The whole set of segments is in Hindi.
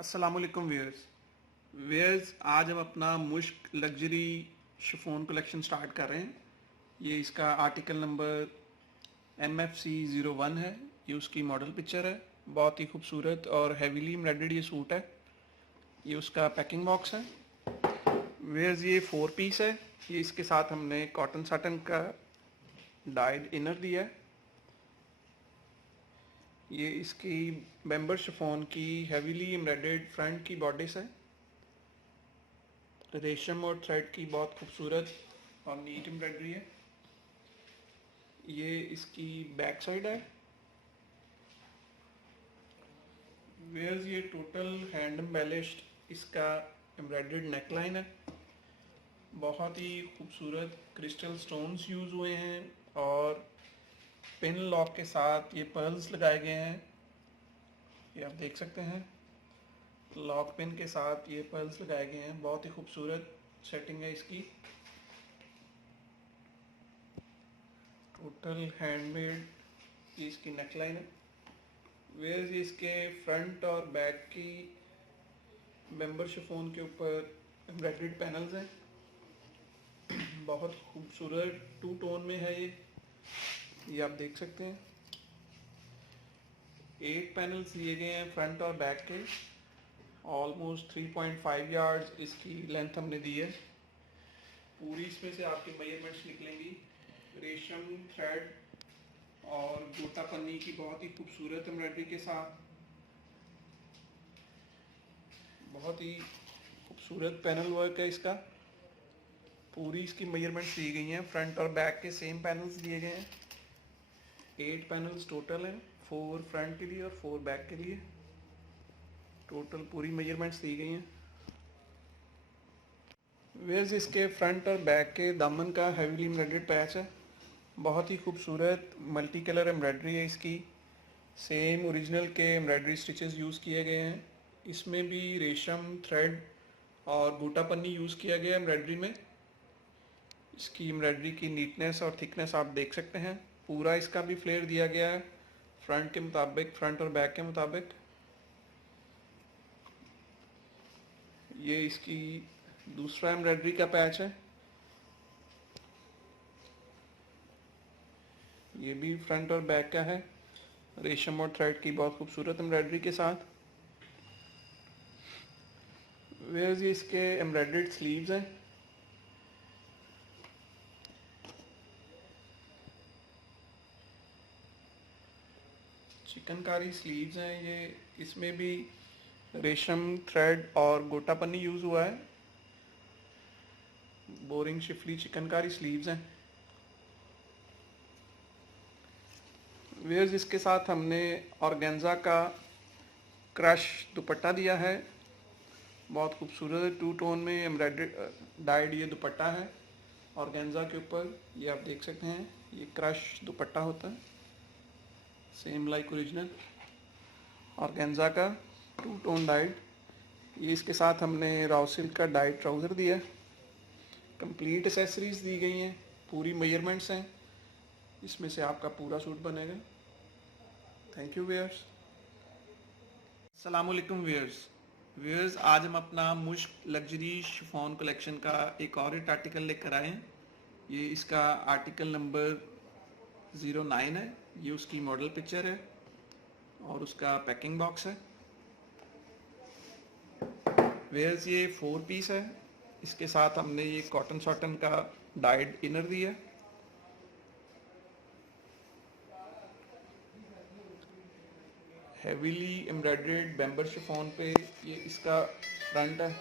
अस्सलाम वालेकुम व्यूअर्स आज हम अपना मुश्क लग्जरी शिफॉन कलेक्शन स्टार्ट कर रहे हैं। ये इसका आर्टिकल नंबर MFC01 है। ये उसकी मॉडल पिक्चर है। बहुत ही खूबसूरत और हैवीली एम्ब्रॉयडर्ड ये सूट है। ये उसका पैकिंग बॉक्स है। व्यूअर्स ये 4 पीस है। ये इसके साथ हमने कॉटन साटन का डाइड इनर दिया है। ये इसकी बेम्बर शिफॉन की हैवीली एम्ब्रॉयडर्ड फ्रंट की बॉडिस है। रेशम और थ्रेड की बहुत खूबसूरत और नीट एम्ब्रॉयडरी है। ये इसकी बैक साइड है। वेयर्स ये टोटल हैंड एम्बेलिश्ड इसका एम्ब्रॉयडर्ड नेकलाइन है। बहुत ही खूबसूरत क्रिस्टल स्टोन्स यूज़ हुए हैं और पिन लॉक के साथ ये पर्ल्स लगाए गए हैं। ये आप देख सकते हैं, लॉक पिन के साथ ये पर्ल्स लगाए गए हैं। बहुत ही खूबसूरत सेटिंग है इसकी। टोटल हैंडमेड इसकी नेकलाइन है। वेयर्स इसके फ्रंट और बैक की बेम्बर शिफॉन के ऊपर एम्ब्रॉयडर्ड पैनल्स हैं। बहुत खूबसूरत 2 टोन में है ये आप देख सकते हैं। 8 पैनल्स दिए गए हैं फ्रंट और बैक के। ऑलमोस्ट 3.5 यार्ड्स इसकी लेंथ हमने दी है। पूरी इसमें से आपकी मेजरमेंट्स निकलेंगी। रेशम, थ्रेड और गोटा पन्नी की बहुत ही खूबसूरत एम्ब्रॉयडरी के साथ बहुत ही खूबसूरत पैनल वर्क है इसका। पूरी इसकी मेजरमेंट्स दी गई हैं। फ्रंट और बैक के सेम पैनल्स दिए गए हैं। 8 पैनल्स टोटल हैं, 4 फ्रंट के लिए और 4 बैक के लिए। टोटल पूरी मेजरमेंट्स दी गई हैं। वेयर्स इसके फ्रंट और बैक के दामन का हैवीली एम्ब्रॉयडर्ड पैच है। बहुत ही खूबसूरत मल्टी कलर एम्ब्रॉयडरी है इसकी। सेम ओरिजिनल के एम्ब्रॉयडरी स्टिचेस यूज़ किए गए हैं। इसमें भी रेशम, थ्रेड और बूटा पन्नी यूज़ किया गया है एम्ब्रॉयडरी में। इसकी एम्ब्रॉयडरी की नीटनेस और थिकनेस आप देख सकते हैं। पूरा इसका भी फ्लेयर दिया गया है फ्रंट के मुताबिक, फ्रंट और बैक के मुताबिक। ये इसकी दूसरा एम्ब्रॉयडरी का पैच है। ये भी फ्रंट और बैक का है। रेशम और थ्रेड की बहुत खूबसूरत एम्ब्रॉयडरी के साथ। वेयर्स ये इसके एम्ब्रॉयडर्ड स्लीव्स हैं। चिकनकारी स्लीव्स हैं ये। इसमें भी रेशम, थ्रेड और गोटा पन्नी यूज़ हुआ है। बोरिंग शिफली चिकनकारी स्लीव्स हैं। वेयर्स इसके साथ हमने ऑर्गेन्जा का क्रश दुपट्टा दिया है। बहुत खूबसूरत 2 टोन में एम्ब्रॉयडर्ड डाइड ये दुपट्टा है ऑर्गेन्जा के ऊपर। ये आप देख सकते हैं, ये क्रश दुपट्टा होता है, सेम लाइक ओरिजिनल ऑर्गेन्जा का 2 टोन डाइड। ये इसके साथ हमने रॉ सिल्क का डाइड ट्राउज़र दिया है। कंप्लीट एसेसरीज दी गई हैं, पूरी मेजरमेंट्स हैं। इसमें से आपका पूरा सूट बनेगा। Thank you viewers. अस्सलाम वालेकुम व्यूअर्स आज हम अपना मुश्क लग्जरी शिफॉन कलेक्शन का एक और आर्टिकल लेकर आए हैं। ये इसका आर्टिकल नंबर 09 है। ये उसकी मॉडल पिक्चर है और उसका पैकिंग बॉक्स है। वेयर्स ये 4 पीस है। इसके साथ हमने ये कॉटन शॉटन का डाइड इनर दिया। हैवीली एम्ब्रॉयडर्ड बेम्बर शिफॉन पे ये इसका फ्रंट है।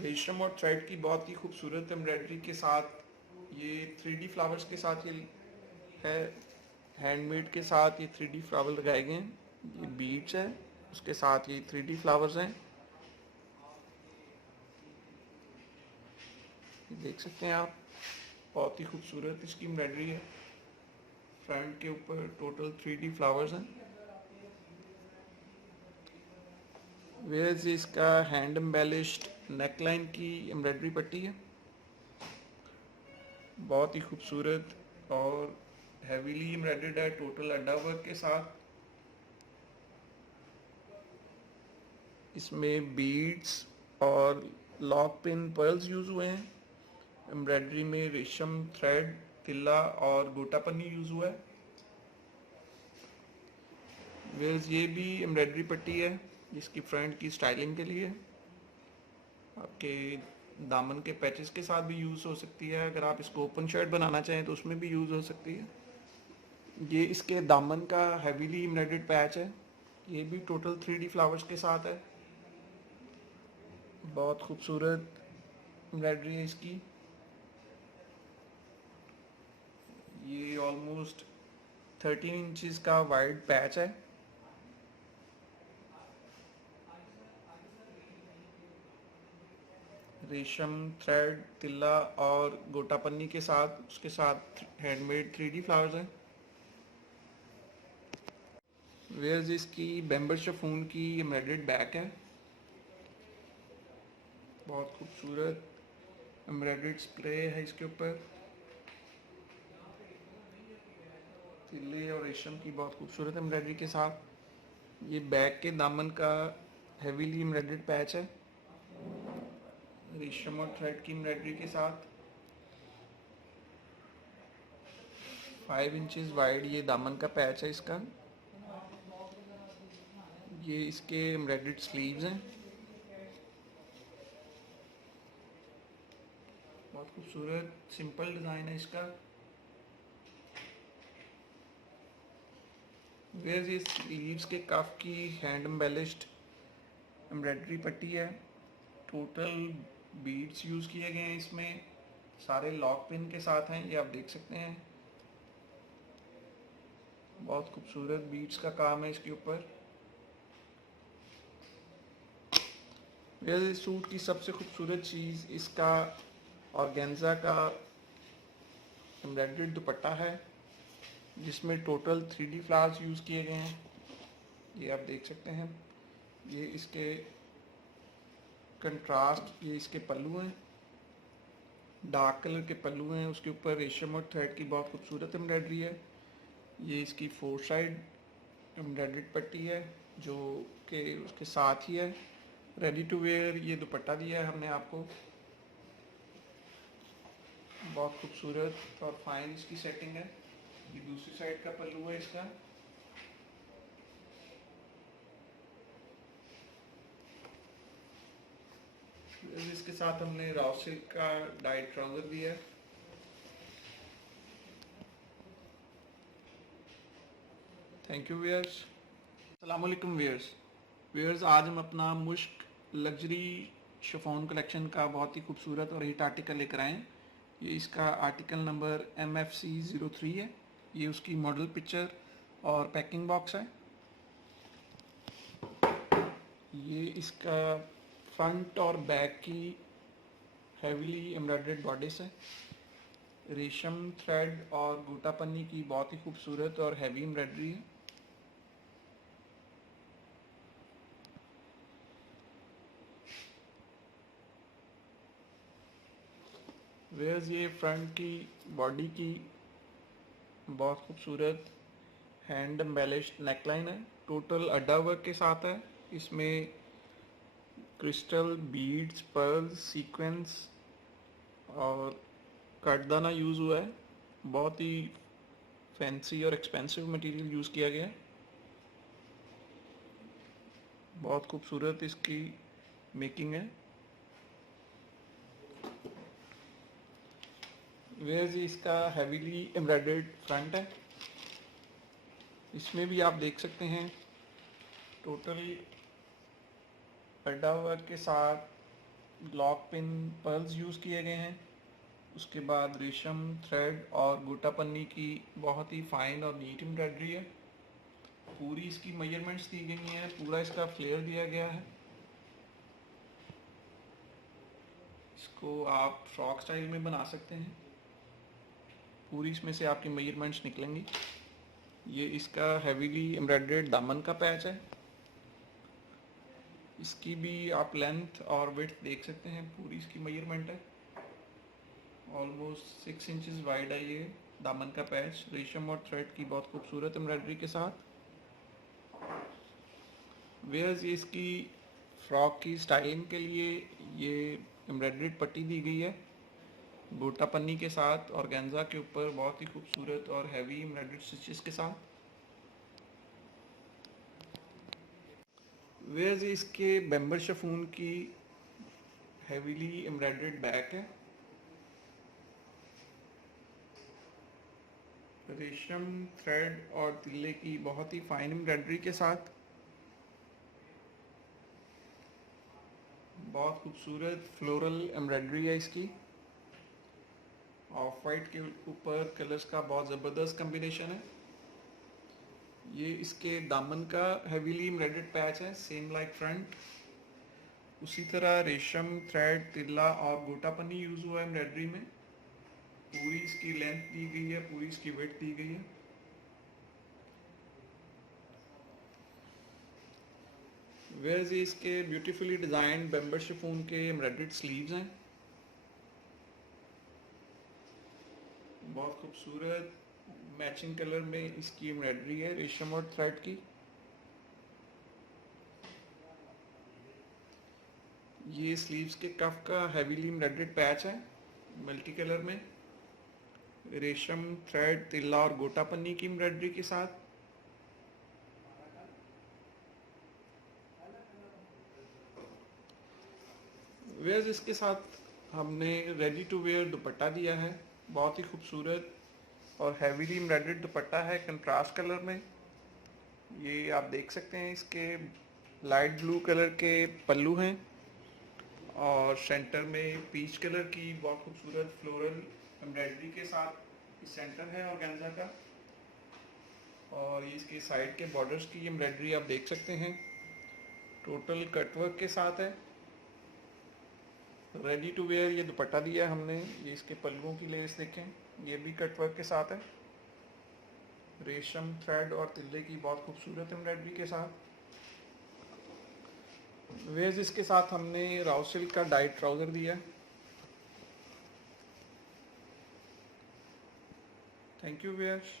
रेशम और थ्रेड की बहुत ही खूबसूरत एम्ब्रॉयडरी के साथ ये 3D फ्लावर्स के साथ ये है। हैंडमेड के साथ ये 3D फ्लावर लगाए गए हैं। ये बीड्स है, उसके साथ ये 3D फ्लावर्स हैं। देख सकते हैं आप, बहुत ही खूबसूरत इसकी एम्ब्रॉयडरी है। फ्रंट के ऊपर टोटल 3D फ्लावर्स हैं। वेयर्स इसका हैंड एम्बेलिश्ड नेकलाइन की एम्ब्रॉयडरी पट्टी है। बहुत ही खूबसूरत और हैवीली एम्ब्रॉयडर्ड है टोटल अड्डा वर्क के साथ। इसमें बीड्स और लॉक पिन पर्ल्स यूज़ हुए हैं। एम्ब्रॉयडरी में रेशम थ्रेड, तिल्ला और गोटा पन्नी यूज़ हुआ है। वेयर्स ये भी एम्ब्रॉयडरी पट्टी है जिसकी फ्रंट की स्टाइलिंग के लिए आपके दामन के पैचेस के साथ भी यूज़ हो सकती है। अगर आप इसको ओपन शर्ट बनाना चाहें तो उसमें भी यूज़ हो सकती है। ये इसके दामन का हैवीली एम्ब्रॉयडर्ड पैच है। ये भी टोटल 3D फ्लावर्स के साथ है। बहुत खूबसूरत एम्ब्रॉयडरी है इसकी। ये ऑलमोस्ट 13 इंचज़ का वाइड पैच है। रेशम थ्रेड, तिल्ला और गोटा पन्नी के साथ उसके साथ हैंडमेड 3D फ्लावर्स हैं। वेयर्स इसकी बैम्बर शिफॉन की एम्ब्रॉयडर्ड बैक है। बहुत खूबसूरत एम्ब्रॉयडर्ड स्प्रे है इसके ऊपर। तिल्ले और रेशम की बहुत खूबसूरत एम्ब्रॉयडरी के साथ ये बैक के दामन का हैवीली एम्ब्रॉयडर्ड पैच है रेशम और थ्रेड की एम्ब्रॉयडरी के साथ। 5 इंचज़ वाइड ये दामन का पैच है इसका। ये इसके एम्ब्रॉयडर्ड स्लीव्स हैं। बहुत खूबसूरत सिंपल डिज़ाइन है इसका। वेयर्स ये स्लीव्स के कफ की हैंड एम्बेलिश्ड एम्ब्रॉयडरी पट्टी है। टोटल बीड्स यूज़ किए गए हैं इसमें। सारे लॉक पिन के साथ हैं, ये आप देख सकते हैं। बहुत खूबसूरत बीड्स का काम है इसके ऊपर। इस सूट की सबसे खूबसूरत चीज़ इसका ऑर्गेन्जा का एम्ब्रॉयडर्ड दुपट्टा है जिसमें टोटल 3D फ्लावर्स यूज़ किए गए हैं। ये आप देख सकते हैं। ये इसके कंट्रास्ट, ये इसके पल्लू हैं, डार्क कलर के पल्लू हैं। उसके ऊपर रेशम और थ्रेड की बहुत खूबसूरत एम्ब्रॉयडरी है। ये इसकी 4 साइड एम्ब्रॉयडर्ड पट्टी है जो कि उसके साथ ही है। रेडी टू वेयर ये दुपट्टा दिया है हमने आपको। बहुत खूबसूरत और फाइन इसकी सेटिंग है। ये दूसरी साइड का पल्लू है इसका। इसके साथ हमने रॉ सिल्क का डाइट ट्राउजर दिया है। Thank you wears. अस्सलाम वालेकुम वियर्स, आज हम अपना मुश्क लग्जरी शिफॉन कलेक्शन का बहुत ही खूबसूरत और हिट आर्टिकल लेकर आए हैं। ये इसका आर्टिकल नंबर MFC03 है। ये उसकी मॉडल पिक्चर और पैकिंग बॉक्स है। ये इसका फ्रंट और बैक की हैवीली एम्ब्रॉयडर्ड बॉडिस है। रेशम थ्रेड और गोटा पन्नी की बहुत ही खूबसूरत और हैवी एम्ब्रॉयडरी है। वेयर्स ये फ्रंट की बॉडी की बहुत खूबसूरत हैंड एम्बेलिश्ड नेकलाइन है। टोटल अड्डा वर्क के साथ है। इसमें क्रिस्टल, बीड्स, पर्ल्स, सीक्वेंस और कटदाना यूज़ हुआ है। बहुत ही फैंसी और एक्सपेंसिव मटेरियल यूज़ किया गया है। बहुत खूबसूरत इसकी मेकिंग है। वेयर्स इसका हैवीली एम्ब्रॉयडर्ड फ्रंट है। इसमें भी आप देख सकते हैं टोटल अड्डा वर्क के साथ लॉक पिन पर्ल्स यूज़ किए गए हैं। उसके बाद रेशम थ्रेड और गोटा पन्नी की बहुत ही फाइन और नीट एम्ब्रॉयडरी है। पूरी इसकी मेजरमेंट्स दी गई हैं, पूरा इसका फ्लेयर दिया गया है। इसको आप फ्रॉक स्टाइल में बना सकते हैं। पूरी इसमें से आपकी मेजरमेंट्स निकलेंगी। ये इसका हैवीली एम्ब्रॉयडर्ड दामन का पैच है। इसकी भी आप लेंथ और विड्थ देख सकते हैं। पूरी इसकी मेजरमेंट है। ऑलमोस्ट 6 इंचज़ वाइड है ये। दामन का पैच रेशम और थ्रेड की बहुत खूबसूरत एम्ब्रॉयडरी के साथ। वेयर्स ये इसकी फ्रॉक की स्टाइलिंग के लिए ये एम्ब्रॉयडर्ड पट्टी दी गई है गोटा पन्नी के साथ, ऑर्गेन्जा के ऊपर बहुत ही खूबसूरत और हैवी एम्ब्रॉयडर्ड स्टिचेस के साथ। वेयर्स इसके बेम्बर शिफॉन की हैवीली एम्ब्रॉयडर्ड बैक है, रेशम थ्रेड और तिल्ले की बहुत ही फाइन एम्ब्रॉयडरी के साथ। बहुत खूबसूरत फ्लोरल एम्ब्रॉयडरी है इसकी। ऑफ वाइट के ऊपर कलर्स का बहुत ज़बरदस्त कम्बिनेशन है। ये इसके दामन का हैवीली एम्ब्रॉयडर्ड पैच है, सेम लाइक फ्रंट। उसी तरह रेशम थ्रेड तिल्ला और गोटा पन्नी यूज़ हुआ है एम्ब्रॉयडरी में। पूरी इसकी लेंथ दी गई है, पूरी इसकी विड्थ दी गई है। वेयर्स इसके ब्यूटीफुली डिज़ाइन बेम्बर शिफॉन के एम्ब्रॉयडर्ड स्लीव्स हैं, बहुत खूबसूरत मैचिंग कलर में इसकी एम्ब्रॉयडरी है रेशम और थ्रेड की। ये स्लीव्स के कफ का हैवीली एम्ब्रॉयडर्ड पैच है मल्टी कलर में, रेशम थ्रेड तिल्ला और गोटा पन्नी की एम्ब्रॉयडरी के साथ। वेयर्स इसके साथ हमने रेडी टू वेयर दुपट्टा दिया है, बहुत ही खूबसूरत और हैवीली एम्ब्रॉयडर्ड दुपट्टा है कंट्रास्ट कलर में। ये आप देख सकते हैं इसके लाइट ब्लू कलर के पल्लू हैं और सेंटर में पीच कलर की बहुत खूबसूरत फ्लोरल एम्ब्रॉयडरी के साथ सेंटर है ऑर्गेन्जा का। और ये इसके साइड के बॉर्डर्स की एम्ब्रॉयडरी आप देख सकते हैं, टोटल कटवर्क के साथ है। रेडी टू वेयर ये दुपट्टा दिया है हमने। ये इसके पल्लुओं की लेस देखें, ये भी कटवर्क के साथ है, रेशम थ्रेड और तिल्ले की बहुत खूबसूरत एम्ब्रॉयडरी के साथ। वेयर्स इसके साथ हमने राव सिल्क का डाइट ट्राउज़र दिया। Thank you wears.